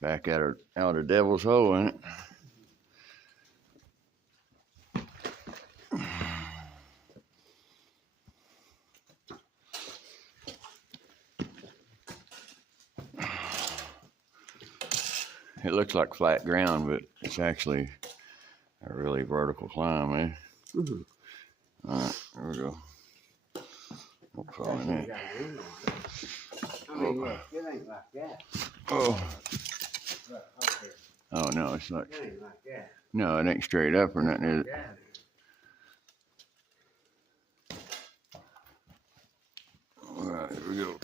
Back out of Devil's Hole, ain't it? It looks like flat ground, but it's actually a really vertical climb, eh? Mm-hmm. All right, here we go. We'll fall in it. I mean, look, it ain't like that. Oh. Look, up here. Oh, no, it's not. It ain't like that. No, it ain't straight up or nothing, is it? Yeah. All right, here we go.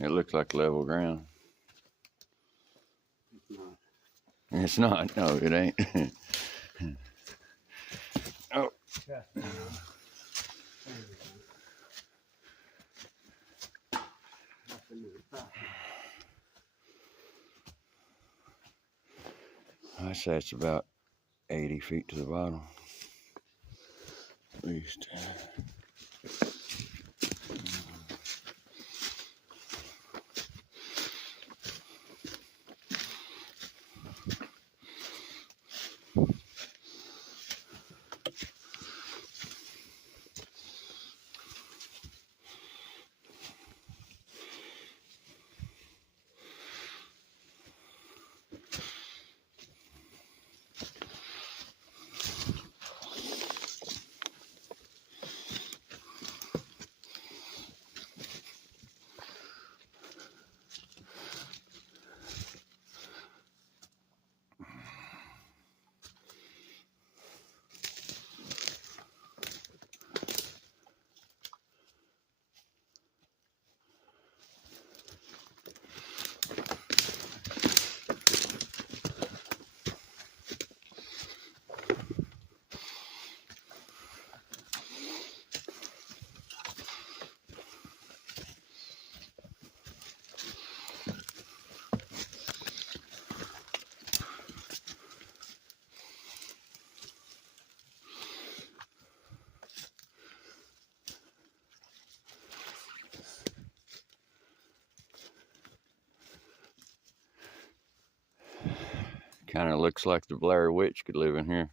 It looks like level ground. It's not. It's not. No, it ain't. Oh. Trust me. Nothing to the top. I say it's about 80 feet to the bottom. At least. Kind of looks like the Blair Witch could live in here.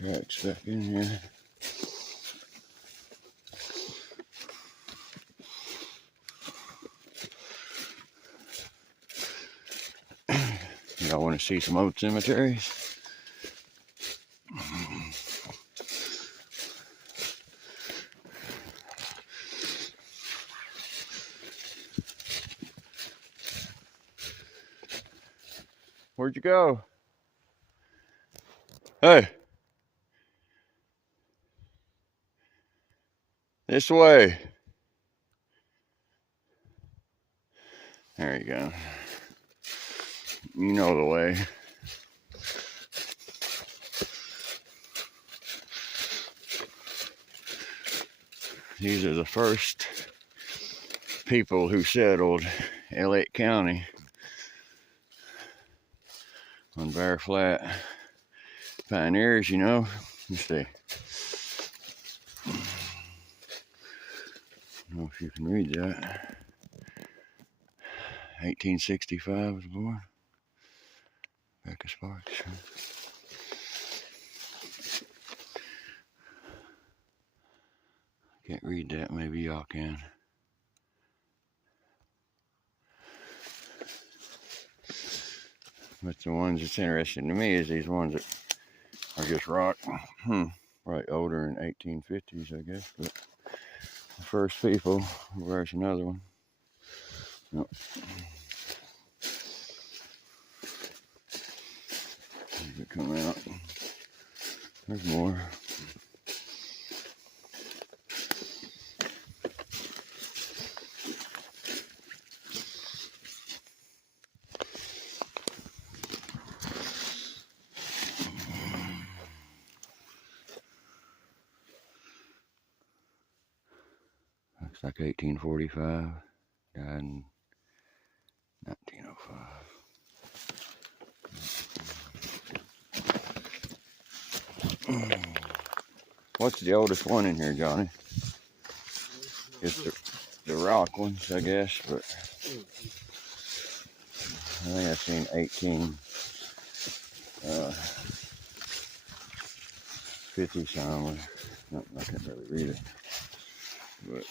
Tracks back in here. Y'all want to see some old cemeteries? Where'd you go? Hey. This way. There you go. You know the way. These are the first people who settled Elliott County on Bear Flat. Pioneers, you know. Let's see. I don't know if you can read that. 1865 was born. Becca Sparks. Can't read that. Maybe y'all can. But the ones that's interesting to me is these ones that are just rock. Right, older in 1850s, I guess. But the first people, there's another one. Nope. They come out. There's more. Looks like 1845. Died in 1905. What's the oldest one in here, Johnny? It's the rock ones, I guess, but I think I've seen 1850 somewhere. Nothing, I can't really read it, but